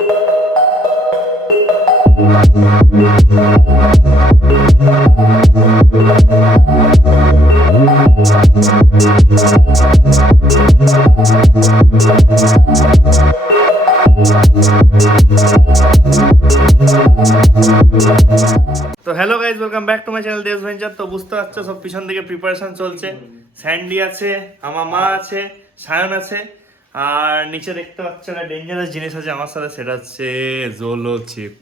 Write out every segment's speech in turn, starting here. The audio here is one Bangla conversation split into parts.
তো hello guys, welcome back to my channel দেবস venture. তো বুঝতে পারছো সব পিছন দিকে প্রিপারেশন চলছে। স্যান্ডি আছে, আমার মা আছে, সায়ন আছে, আর নিচে দেখতে পাচ্ছ একটা ডেঞ্জারাস জিনিস আছে আমার সাথে, সেটা হচ্ছে জোলো চিপ।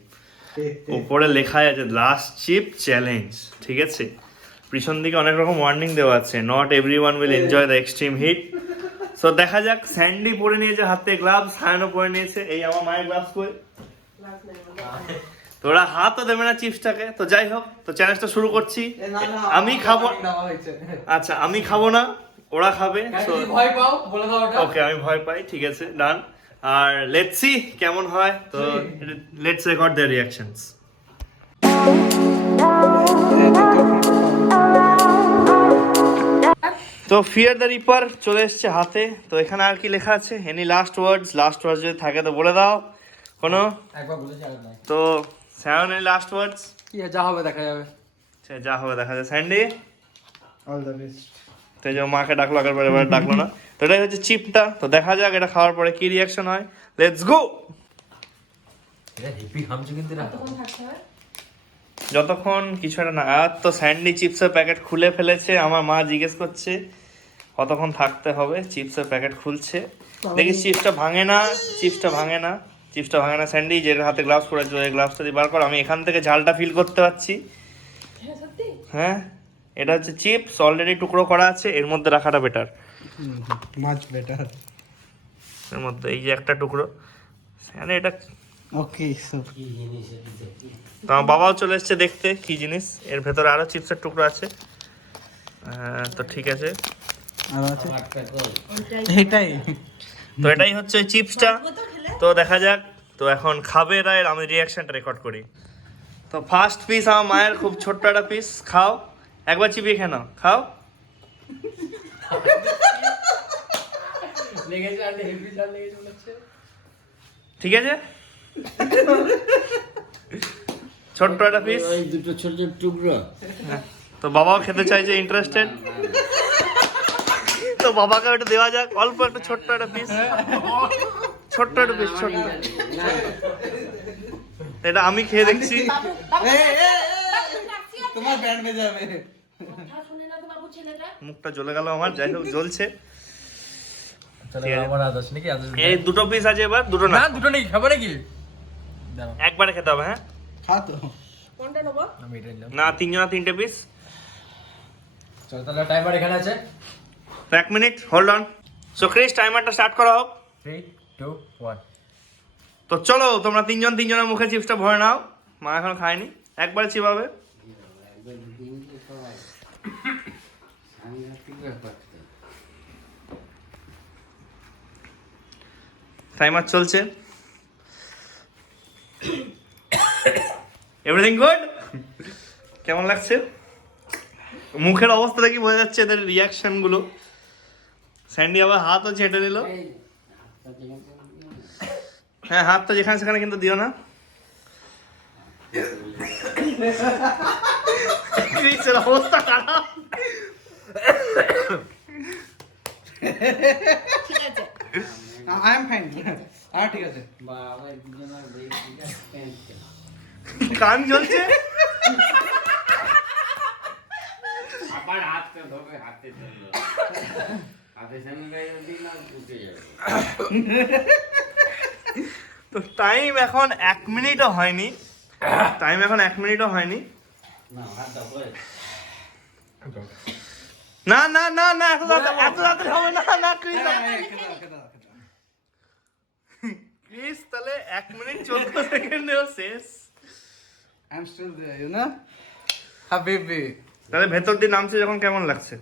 উপরে লেখা আছে লাস্ট চিপ চ্যালেঞ্জ, ঠিক আছে? পিছন দিকে অনেক রকম ওয়ার্নিং দেওয়া আছে, not everyone will enjoy the extreme heat. So দেখা যাক। স্যান্ডি পরে নিয়েছে হাতে গ্লাভস, সায়নও পরে নিয়েছে। এই আমার মায়ের গ্লাভস কই, তোরা হাতও দেবে না চিপসটাকে। তো যাই হোক, তো চ্যালেঞ্জটা শুরু করছি। আমি খাবো, আচ্ছা আমি খাবো না, ওরা খাবে। ওকে, আমি ভয় পাই, ঠিক আছে, ডান। আর লেটস সি কেমন হয়। তো লেটস রেকর্ড देयर রিঅ্যাকশনস। তো ফিয়ার দ্য রিপার চলে এসছে হাতে। তো এখানে আর কি লেখা আছে? এনি লাস্ট ওয়ার্ডস? লাস্ট ওয়ার্ডস যদি থাকে তো বলে দাও কোনো। তো সায়নের লাস্ট ওয়ার্ডস কি? যা হবে দেখা যাবে। যা হবে দেখা যাবে। Sandy all the best. তো যে মাকে ডাকলো, আগের বারে ডাকলো না। তো এটাই হচ্ছে চিপটা। তো দেখা যাক এটা খাওয়ার পরে কি রিঅ্যাকশন হয়। Let's go. এটা হেভি খামছে কিন্তু না। যতক্ষণ কিছু একটা না। আর তো স্যান্ডি চিপসের প্যাকেট খুলে ফেলেছে। আমার মা জিজ্ঞেস করছে কতক্ষণ থাকতে হবে। চিপসের প্যাকেট খুলছে, দেখি চিপসটা ভাঙে না, চিপসটা ভাঙে না, চিপসটা ভাঙে না। স্যান্ডি যে হাতে গ্লাভস পরেছে ওই গ্লাভসটা দিয়ে বার কর। আমি এখান থেকে ঝালটা ফিল করতে পারছি। হ্যাঁ, এটা হচ্ছে চিপস, অলরেডি টুকরো করা আছে। এর মধ্যে রাখাটা বেটার, মাচ বেটার। এর মধ্যে এই যে একটা টুকরো। মানে এটা ওকে, সো তো আমার বাবাও চলে এসছে দেখতে কি জিনিস। এর ভেতরে আরো চিপসের টুকরো আছে। তো ঠিক আছে, আর আছে এটাই। তো এটাই হচ্ছে চিপসটা। তো দেখা যাক। তো এখন খাবে এরা, এর আমি রিয়াকশনটা রেকর্ড করি। তো ফার্স্ট পিস আমার মায়ের, খুব ছোট্ট একটা পিস। খাও, একবার চিবিয়ে খেয়ে নাও, খাও। ঠিক আছে, ছোট্ট একটা পিস। দুটো ছোট টুকরো। তো বাবাও খেতে চাইছে, ইন্টারেস্টেড। তো বাবাকে ওটা দেওয়া যাক, অল্প একটা ছোট্ট একটা পিস, ছোট্ট একটা পিস, ছোট্ট। এটা আমি খেয়ে দেখছি। তোমার ব্যান্ড বেজে যাবে। মুখটা জ্বলে গেল আমার, যাই হোক জ্বলছে। আমার আদাস নাকি? এই দুটো পিস আছে, এবার দুটো না, দুটো নেই, খাবে নাকি? একবারে খেতে হবে। হ্যাঁ, খা তো। কোনটা নেব? আমি এটা নিলাম। না, তিনজনা তিনটে পিস। চল তাহলে টাইমার এখানে আছে। তো 1 minute hold on. So Chris, টাইমারটা স্টার্ট করা হোক। 3 2 1। তো চলো, তোমরা তিনজনের মুখে চিপসটা ভরে নাও। মা এখন খায়নি, একবারে চিবাবে। টাইমার চলছে। Everything good? কেমন লাগছে? মুখের অবস্থা দেখি বোঝা যাচ্ছে এদের রিয়াকশন গুলো। স্যান্ডি আবার হাতও ছেটে নিল। হ্যাঁ, হাত তো যেখানে সেখানে কিন্তু দিও না। ক্রিসের অবস্থা খারাপ। ঠিক আছে, আই এম ফাইন। আর ঠিক আছে। কান জ্বলছে। আবার হাতটা ধরে হাতে ধরলো। হাতে সামনে দিলাম উঠে যাবে। তো টাইম এখন 1 মিনিটও হয়নি। না হাতটা ধরে। না না না না, এত তাড়াতাড়ি হবে না। না ক্রিস, ক্রিস তাহলে 1 মিনিট 14 সেকেন্ডেও শেষ। I am still there, you know হাবিবি। তাহলে ভেতর দিয়ে নামছে যখন কেমন লাগছে?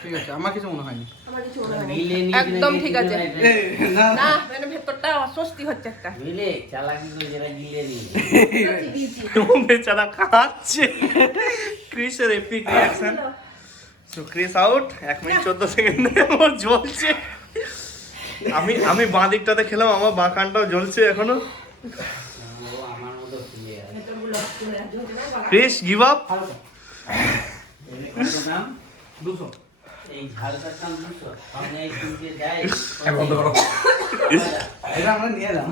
ঠিক আছে, আমার কিছু মনে হয়নি। আমার কিছু মনে হয়নি। মিলে নি একদম ঠিক আছে। না না, মানে ভেতরটা অস্বস্তি হচ্ছে একটা। মিলে চালাকি করে যেটা গিলে নি। ও বেচারা খাচ্ছে। ক্রিসের epic reaction. So Chris out, 1 minute 14 সেকেন্ডে ও জ্বলছে। আমি বাঁ দিকটাতে খেলাম, আমার বাঁ কানটাও জ্বলছে এখনো। ও আমার মতো ফুলে আছে। ভেতরগুলো পুড়ে আছে, হচ্ছে না গলা? Chris give up. এনে কত দাম? 200 এই ঝালটার দাম 200। আমি এই কিনতে যাই। বন্ধ করো। এটা আমরা নিয়ে যাও।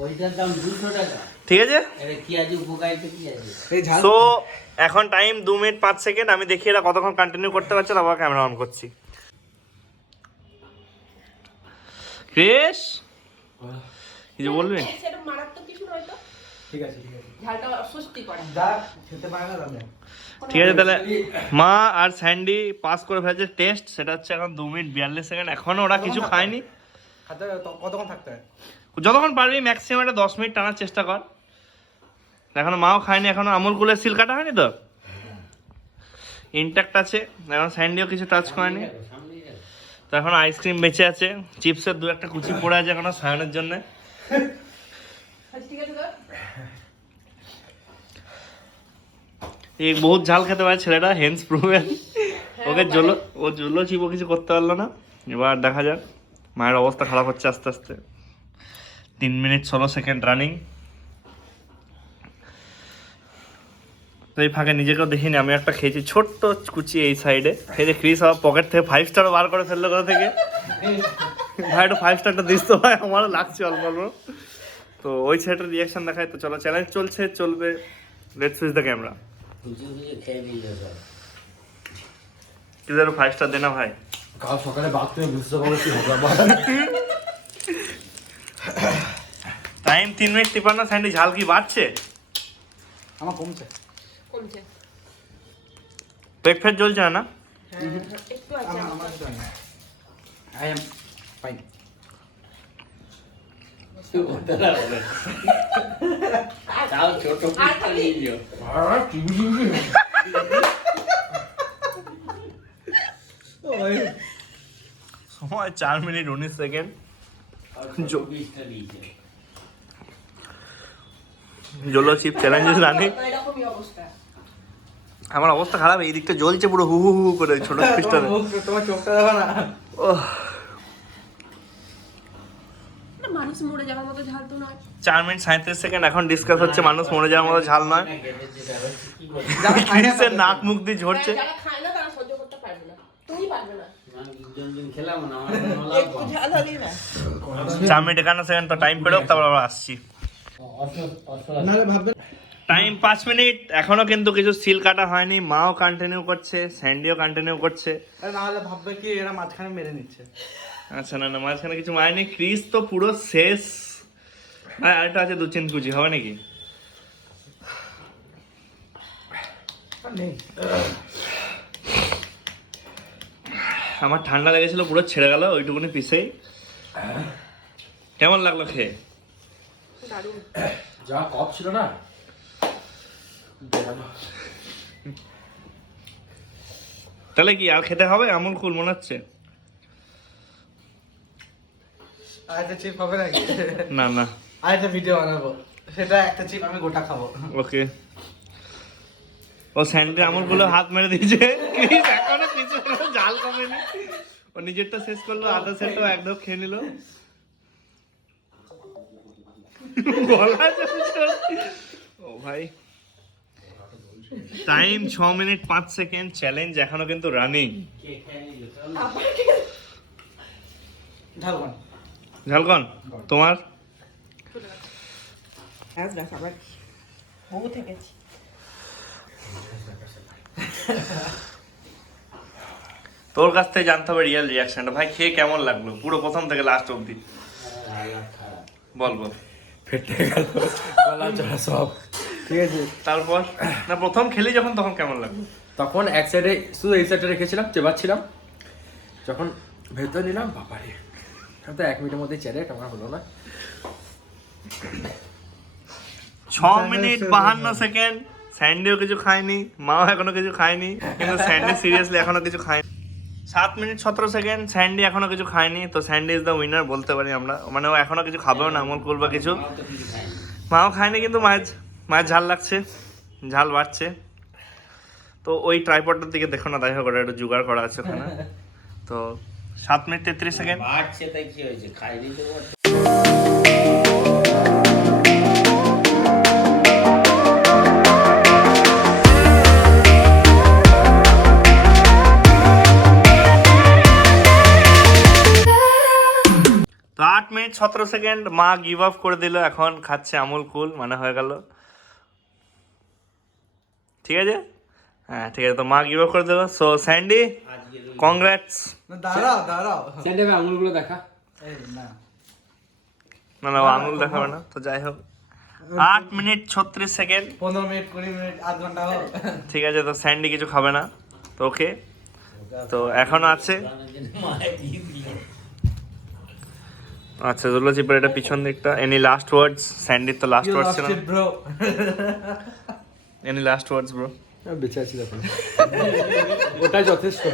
ওইটার দাম 200 টাকা। ঠিক আছে, এটা কি আছে উপকারিতা কি আছে? এই ঝাল সো এখন টাইম 2 মিনিট 5 সেকেন্ড। আমি দেখি এরা কতক্ষণ কন্টিনিউ করতে পারছে, তারপর ক্যামেরা অন করছি। ক্রিস কিছু বলবি? সেটা মারাত্মক কিছু নয় তো, ঠিক আছে ঠিক আছে। ঝালটা অস্বস্তি করে। যা খেতে পারে না দাদা। ঠিক আছে, তাহলে মা আর স্যান্ডি পাস করে ফেলেছে টেস্ট। সেটা হচ্ছে এখন 2 মিনিট 42 সেকেন্ড। এখনো ওরা কিছু খায়নি। খাতে কতক্ষণ থাকতে হয়? যতক্ষণ পারবি ম্যাক্সিমাম একটা 10 মিনিট টানার চেষ্টা কর। এখনো মাও খায়নি, এখনো আমুল কুলের সিল কাটা হয়নি তো, ইনট্যাক্ট আছে। এখন স্যান্ডিও কিছু টাচ করেনি। সামনে যাবে। তো এখন আইসক্রিম বেঁচে আছে, চিপসের 2-1টা কুচি পড়ে আছে এখনো সায়নের জন্য। আচ্ছা, ঠিক আছে তো? এই বহুত ঝাল খেতে পারে ছেলেটা, হেন্স প্রুভেন। ওকে জলো চিপও কিছু করতে পারলো না। এবার দেখা যাক, মায়ের অবস্থা খারাপ হচ্ছে আস্তে আস্তে। 3 মিনিট 16 সেকেন্ড রানিং। তো এই ফাঁকে নিজেকেও দেখিনি, আমি একটা খেয়েছি ছোট্ট কুচি এই সাইডে খেয়েছি। ক্রিস আবার পকেট থেকে 5 স্টারও বার করে ফেললো কোথা থেকে। ভাই একটু 5 স্টারটা দিস তো ভাই, আমারও লাগছে অল্প অল্প। তো ওই সাইডের রিয়াকশন দেখায়। তো চলো, চ্যালেঞ্জ চলবে। Let's switch the camera. খুঁজে খেয়ে নিলে সব। কিদের 5 স্টার দেনা ভাই। কাল সকালে বাথরুমে বুঝতে পারো কি হবে আবার। Time 3 minute 53। স্যান্ডি ঝাল কি বাড়ছে? আমার কমছে। কমছে। পেট ফেট জ্বলছে না? হ্যাঁ, একটু আছে আমার আমার। কিছু নেই। I am fine. তাও ছোট পিসটা নিয়ে যাও। সময় 4 মিনিট 19 সেকেন্ড। ছোট পিসটা নিয়ে যাও। জলো চিপ চ্যালেঞ্জেস রানি। এরকমই অবস্থা। আমার অবস্থা খারাপ, এই দিকটা জ্বলছে পুরো হু হু হু করে ছোট পিসটা। তোমার চোখটা দেখো না। না, মানুষ মরে যাওয়ার মতো ঝাল তো নয়। 4 মিনিট 37 সেকেন্ড। এখন ডিসকাস হচ্ছে মানুষ মরে যাওয়ার মতো ঝাল নয়। কি করে? যারা খায় না ক্রিসের নাক মুখ দিয়ে ঝরছে। যারা খায় না তারা সহ্য করতে পারবে না। তুমি পারবে না। আমি দুজন খেলাম না, আমার কোনো লাভ একটু নেই। ঝাল হলেই না। 4 মিনিট 51 সেকেন্ড। তো টাইম পেরোক, তারপর আবার আসছি। নাহলে ভাববে টাইম 5 মিনিট। এখনো কিন্তু কিছু সিল কাটা হয়নি। মাও কন্টিনিউ করছে, স্যান্ডিও কন্টিনিউ করছে। নাহলে ভাববে কি এরা মাঝখানে মেরে নিচ্ছে। আচ্ছা, না মাঝখানে কিছু মায়নি। ক্রিস তো পুরো শেষ। আরেকটা আছে 2-3 কুচি, হবে নাকি? নেই। আমার ঠান্ডা লেগেছিল, পুরো ছেড়ে গেল ওইটুকুনি পিসেই। কেমন লাগলো খেয়ে? দারুণ। যা কপ ছিল না। তাহলে কি আর খেতে হবে? আমুল কুল মনে হচ্ছে। আরেকটা চিপ হবে নাকি? না। আরেকটা ভিডিও বানাবো, সেটা একটা চিপ আমি গোটা খাবো। ওকে। ও স্যান্ডে আমুল গুলো হাত মেরে দিয়েছে। ক্রিস এখনো কিছু ঝাল কমেনি। ও নিজেরটা শেষ করলো, আধা সেটটাও একদম খেয়ে নিল। গলা জ্বলছে। ও ভাই, টাইম 6 মিনিট 5 সেকেন্ড। চ্যালেঞ্জ এখনো কিন্তু রানিং। কে খেয়ে নিল? ঝালবান। ঝালকন তোমার? আবার বহু থেকেছি। তোর কাছ থেকে জানতে হবে রিয়েল রিয়াকশনটা। ভাই খেয়ে কেমন লাগলো পুরো প্রথম থেকে লাস্ট অবধি? বল। ফেটে গেল গলা চড়া সব। ঠিক আছে, তারপর না, প্রথম খেলি যখন, তখন কেমন লাগলো? তখন এক সাইডে শুধু এই সাইডে রেখেছিলাম, চেবাচ্ছিলাম। যখন ভেতর নিলাম, বাবারে, তো 1 মিনিটের মধ্যে চেরে আমার হলো না। 6 মিনিট 52 সেকেন্ড। স্যান্ডিও কিছু খায়নি, মাও এখনো কিছু খায়নি, কিন্তু স্যান্ডি সিরিয়াসলি এখনো কিছু খায়নি। 7 মিনিট 17 সেকেন্ড। স্যান্ডি এখনো কিছু খায়নি, তো স্যান্ডি ইজ দ্য উইনার বলতে পারি আমরা। মানে ও এখনো কিছু খাবেও না, আমল করবা কিছু। আমার তো কিছু খাইনি। মাও খায়নি, কিন্তু মায়ের ঝাল লাগছে, ঝাল বাড়ছে। তো ওই ট্রাইপডটার দিকে দেখো না, দেখা করে একটু জোগাড় করা আছে ওখানে। তো 7 মিনিট 33 সেকেন্ড। বাড়ছে তাই কি হয়েছে, খাইনি তো। তো 8 মিনিট 17 সেকেন্ড, মা গিভ আপ করে দিল, এখন খাচ্ছে আমুল কুল, মানে হয়ে গেল। ঠিক আছে, হ্যাঁ ঠিক আছে, তো মা গিভ আপ করে দিল। So Sandy, congrats. দাঁড়াও স্যান্ডে ভাই আঙুলগুলো দেখা। না না, ও আঙুল দেখাবে না, তো যাই হোক। 8 মিনিট 36 সেকেন্ড, 15 মিনিট 20 মিনিট আধ ঘন্টা হোক। ঠিক আছে। তো স্যান্ডি কিছু খাবে না, তো ওকে। তো এখনো আছে, আচ্ছা জোলো চিপের এটা পিছন দিকটা। Any last words? স্যান্ডির তো লাস্ট You ওয়ার্ডস lost ছিল। it, bro. Any last words bro? বেঁচে আছি দেখুন, ওটাই যথেষ্ট।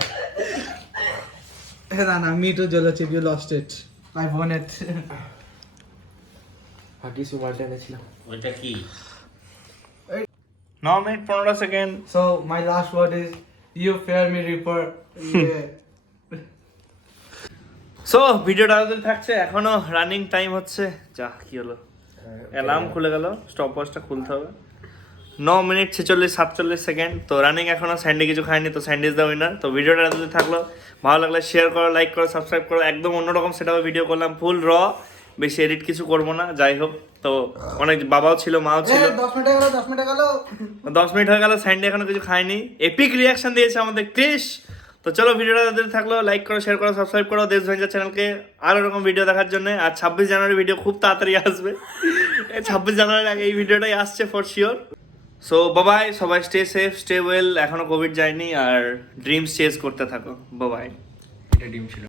না, me too, Jolo Chip. You lost it. I won it. ভাগ্যিস উমালটা এনেছিলাম। ওইটা কি? 9 minute 15 second. So my last word is, you fear me, Reaper. Yeah. So ভিডিওটা আলাদা থাকছে, এখনো রানিং টাইম হচ্ছে। যা কি হলো, অ্যালার্ম খুলে গেল, স্টপ ওয়াচটা খুলতে হবে। 9 মিনিট 46 47 সেকেন্ড। তো রানিং এখনো, স্যান্ডি কিছু খায়নি, তো স্যান্ডি ইজ দ্য উইনার। তো ভিডিওটা আলাদা থাকলো, ভালো লাগলে শেয়ার করো, লাইক করো, সাবস্ক্রাইব করো। একদম অন্যরকম সেটাও ভিডিও করলাম, ফুল র, বেশি এডিট কিছু করবো না। যাই হোক, তো অনেক বাবাও ছিল, মাও ছিল। 10 মিনিট গেল, 10 মিনিট গেল। 10 মিনিট হয়ে গেল, স্যান্ডি এখনো কিছু খায়নি। এপিক রিয়াকশন দিয়েছে আমাদের ক্রিশ। তো চলো ভিডিওটা তাদের থাকলো, লাইক করো, শেয়ার করো, সাবস্ক্রাইব করো দেশ ভেঞ্চার চ্যানেলকে আরো এরকম ভিডিও দেখার জন্য। আর 26 জানুয়ারি ভিডিও খুব তাড়াতাড়ি আসবে, 26 জানুয়ারির আগে এই ভিডিওটাই আসছে ফর শিওর। সো বাবাই, সবাই স্টে সেফ, স্টে ওয়েল। এখনো কোভিড যায়নি, আর ড্রিমস চেজ করতে থাকো। বাবাই। এটা ডিম ছিল।